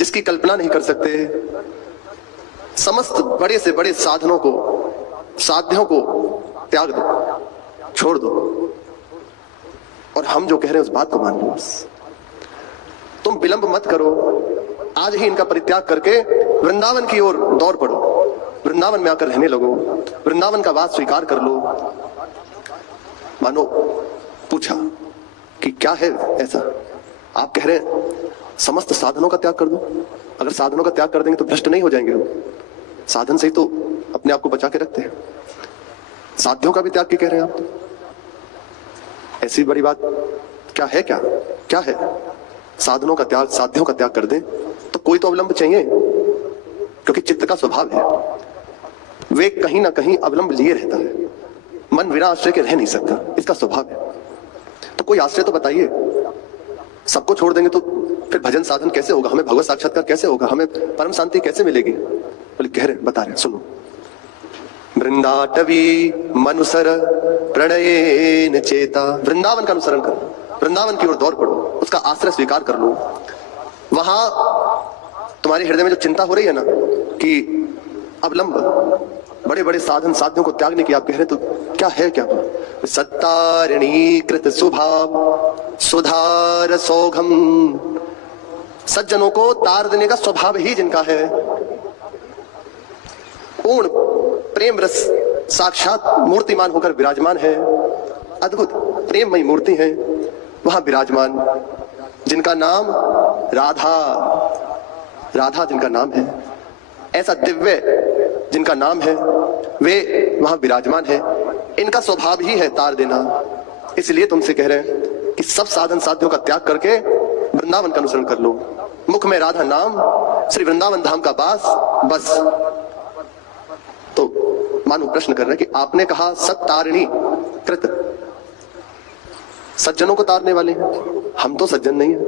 जिसकी कल्पना नहीं कर सकते। समस्त बड़े से बड़े साधनों को, साध्यों को त्याग दो, छोड़ दो, और हम जो कह रहे हैं उस बात को मान लो। बस तुम विलंब मत करो, आज ही इनका परित्याग करके वृंदावन की ओर दौड़ पड़ो, वृंदावन में आकर रहने लगो, वृंदावन का वास स्वीकार कर लो। मानो पूछा कि क्या है ऐसा? आप कह रहे हैं समस्त साधनों का त्याग कर दो। अगर साधनों का त्याग कर देंगे तो भ्रष्ट नहीं हो जाएंगे? साधन से ही तो अपने आप को बचा के रखते हैं, साध्यों का भी त्याग के कह रहे हैं आप? ऐसी बड़ी बात क्या है? क्या है? साधनों का त्याग, साध्यों का त्याग कर दें तो कोई तो अवलंब चाहिए, क्योंकि चित्त का स्वभाव है, वे कहीं ना कहीं अवलंब लिए रहता है। मन बिना आश्रय के रह नहीं सकता, इसका स्वभाव है। तो कोई आश्रय तो बताइए। सबको छोड़ देंगे तो फिर भजन साधन कैसे होगा? हमें भगवत साक्षात्कार कैसे होगा? हमें परम शांति कैसे मिलेगी? बोले कह रहे, बता रहे, सुनो। वृंदाटवी मनुसर प्रणयेन चेता, वृंदावन का अनुसरण करो, वृंदावन की ओर दौड़ पड़ो, उसका आश्रय स्वीकार कर लो। वहां तुम्हारे हृदय में जो चिंता हो रही है ना कि अवलंब, बड़े बड़े साधन साध्यों को त्यागने की आप कह रहे, तो क्या है? क्या सत्तारिणी कृत स्वभाव सुधार सौघम, सज्जनों को तार देने का स्वभाव ही जिनका है, पूर्ण प्रेम रस साक्षात मूर्तिमान होकर विराजमान है, अद्भुत प्रेममयी मूर्ति है, वहां विराजमान, जिनका नाम राधा, राधा जिनका नाम है, ऐसा दिव्य जिनका नाम है, वे वहां विराजमान है। इनका स्वभाव ही है तार देना। इसलिए तुमसे कह रहे हैं कि सब साधन साध्यों का त्याग करके वृंदावन का अनुसरण कर लो, मुख में राधा नाम, श्री वृंदावन धाम का वास, बस। तो मानो प्रश्न कर रहे हैं कि आपने कहा सत्तारिणी कृत, सज्जनों को तारने वाले हैं। हम तो सज्जन नहीं है,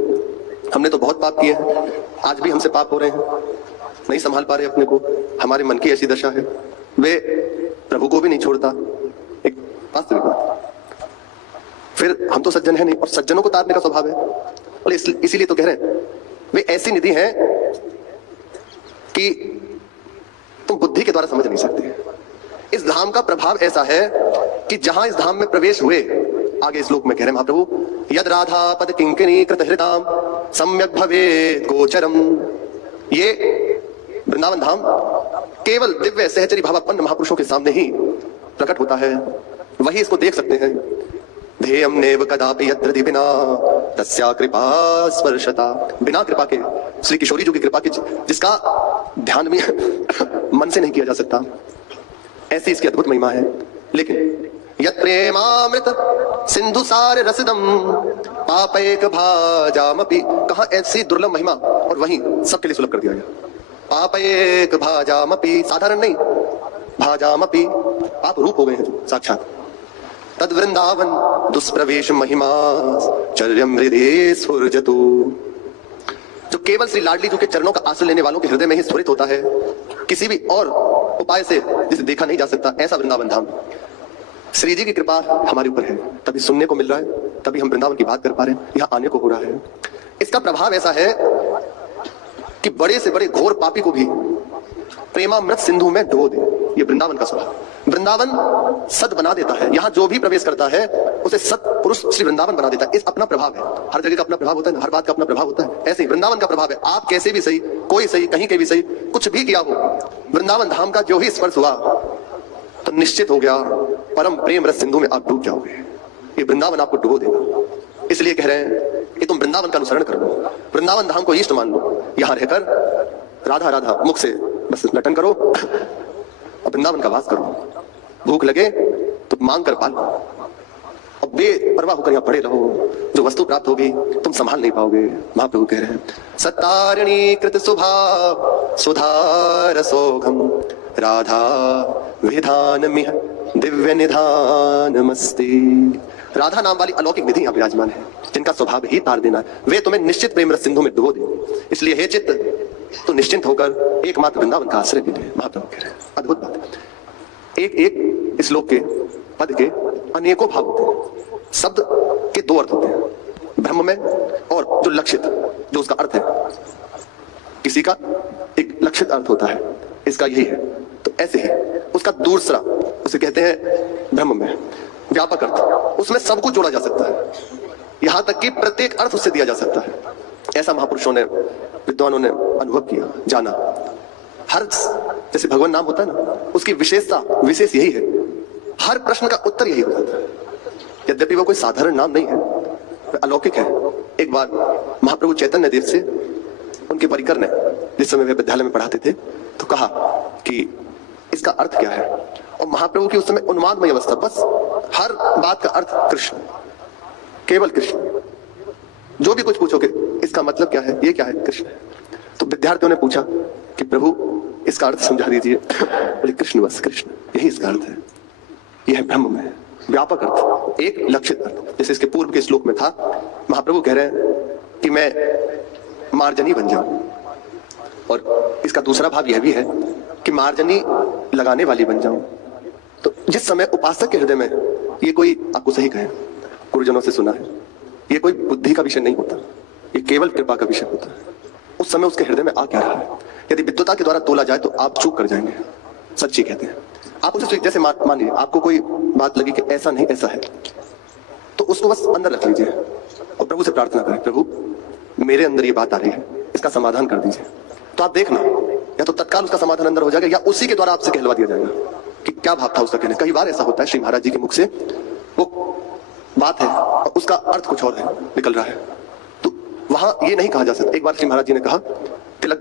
हमने तो बहुत पाप किए हैं, आज भी हमसे पाप हो रहे हैं, नहीं संभाल पा रहे अपने को, हमारे मन की ऐसी दशा है, वे प्रभु को भी नहीं छोड़ता, एक वास्तविक बात। फिर हम तो सज्जन है नहीं, और सज्जनों को तारने का स्वभाव है। और इसीलिए तो कह रहे हैं वे ऐसी निधि है कि तुम बुद्धि के द्वारा समझ नहीं सकते। इस धाम का प्रभाव ऐसा है कि जहां इस धाम में प्रवेश हुए, आगे श्लोक में कह रहे महाप्रभु, यद राधा पद किंकिनी कृत हृदाम सम्यक भवेत् गोचरम, ये वृंदावन धाम केवल दिव्य सहचरी भावापन्न महापुरुषों के सामने ही प्रकट होता है, वही इसको देख सकते हैं। ध्येयम नेव कदापि यत्र दिविना तस्या कृपा स्पर्शता, बिना कृपा के, श्री किशोरी जी की कृपा के, जिसका ध्यान भी मन से नहीं किया जा सकता, ऐसी इसकी अद्भुत महिमा है। लेकिन यत् प्रेमामृत सिंधु सार रसदम पापैक भाजामपि, कहा ऐसी दुर्लभ महिमा और वहीं सबके लिए सुलभ कर दिया गया। पापैक भाजामपि, साधारण नहीं, भाजामपि, पाप रूप हो गए हैं साक्षात। तद वृंदावन दुष्प्रवेश महिमा चर्यम हृदय स्फुरजतु, जो केवल श्री लाडली जी के चरणों का आश्रय लेने वालों के हृदय में ही स्फुरित होता है, किसी भी और उपाय से जिसे देखा नहीं जा सकता, ऐसा वृंदावन धाम। श्री जी की कृपा हमारे ऊपर है, तभी सुनने को मिल रहा है, तभी हम वृंदावन की बात कर पा रहे हैं, यहाँ आने को हो रहा है। इसका प्रभाव ऐसा है कि बड़े से बड़े घोर पापी को भी प्रेमामृत सिंधु में डुबो दे, ये वृंदावन का स्वभाव। वृंदावन सत बना देता है, यहाँ जो भी प्रवेश करता है उसे सत पुरुष श्री वृंदावन बना देता है। इस अपना प्रभाव है, हर जगह का अपना प्रभाव होता है, हर बात का अपना प्रभाव होता है, ऐसे ही वृंदावन का प्रभाव है। आप कैसे भी सही, कोई सही, कहीं के भी सही, कुछ भी किया हो, वृंदावन धाम का जो ही स्पर्श हुआ तो निश्चित हो गया परम प्रेम रस सिंधु में आप डूब जाओगे, ये वृंदावन आपको डुबो देगा। इसलिए कह रहे हैं कि तुम वृंदावन का अनुसरण कर लो, वृंदावन धाम को इष्ट मान लो, यहाँ रहकर राधा राधा मुख से बस नटन करो और वृंदावन का वास करो। भूख लगे तो मांग कर पालो और बेपरवाह होकर यहाँ पड़े रहो, जो वस्तु प्राप्त होगी तुम संभाल नहीं पाओगे। महाप्रभु कह रहे हैं सत्तारिणी कृत स्वभाव सुधार सौघम राधा विधान मिह दिव्य निधानमस्ति। राधा नाम वाली अलौकिक विधि यहाँ विराजमान है, जिनका स्वभाव ही तार देना है, वे तुम्हें निश्चित प्रेम रस सिंधु में डुबो दे। इसलिए हे चित्त, तो निश्चिंत होकर एकमात्र वृंदावन का आश्रय भी ले। महाप्रभु कह रहे हैं अद्भुत बात। एक एक श्लोक के पद के अनेकों भाव होते हैं, शब्द के दो अर्थ होते हैं, ब्रह्म में और जो लक्षित, जो उसका अर्थ है। किसी का एक लक्षित अर्थ होता है, इसका यही है। तो ऐसे ही उसका दूसरा, उसे कहते हैं ब्रह्म में व्यापक अर्थ, उसमें सब कुछ जोड़ा जा सकता है, यहां तक कि प्रत्येक अर्थ उससे दिया जा सकता है। ऐसा महापुरुषों ने, विद्वानों ने अनुभव किया, जाना। हर जैसे भगवान नाम होता है ना, उसकी विशेषता विशेष यही है, हर प्रश्न का उत्तर यही हो जाता है। यद्यपि वो कोई साधारण नाम नहीं है, वह अलौकिक है। एक बार महाप्रभु चैतन्य देव से उनके परिकर ने, जिस समय वे विद्यालय में पढ़ाते थे, तो कहा कि इसका अर्थ क्या है। और महाप्रभु की उस समय उन्मादमय अवस्था, बस हर बात का अर्थ कृष्ण, केवल कृष्ण। जो भी कुछ पूछोगे इसका मतलब क्या है, ये क्या है, कृष्ण है। तो विद्यार्थियों ने पूछा कि प्रभु इसका अर्थ समझा दीजिए। बोले कृष्ण, बस कृष्ण, यही इसका अर्थ है। यह है ब्रह्म में व्यापक अर्थ, एक लक्षित अर्थ। जैसे इसके पूर्व के श्लोक में था, महाप्रभु कह रहे हैं कि मैं मार्जनी बन जाऊं, और इसका दूसरा भाव यह भी है कि मार्जनी लगाने वाली बन जाऊं। तो जिस समय उपासक के हृदय में ये कोई, आपको सही कहे, गुरुजनों से सुना है, ये कोई बुद्धि का विषय नहीं होता, ये केवल कृपा का विषय होता है। उस समय उसके हृदय में आ क्या रहा है। यदि विद्वता के द्वारा तोला जाए तो आप चूक कर जाएंगे, सच्ची कहते हैं। आप उसे जैसे मान लीजिए आपको कोई बात लगी कि ऐसा नहीं ऐसा है, तो उसको बस अंदर रख लीजिए और प्रभु से प्रार्थना करें, प्रभु मेरे अंदर ये बात आ रही है, इसका समाधान कर दीजिए। तो आप देखना, या तो तत्काल उसका समाधान अंदर हो जाएगा, या उसी के द्वारा आपसे कहलवा दिया जाएगा कि क्या भाव था उसका कहने। कई बार ऐसा होता है, श्री महाराज जी के मुख से वो बात है और उसका अर्थ कुछ और है, निकल रहा है। तो वहां ये नहीं कहा जा सकता। एक बार श्री महाराज जी ने कहा, तिलक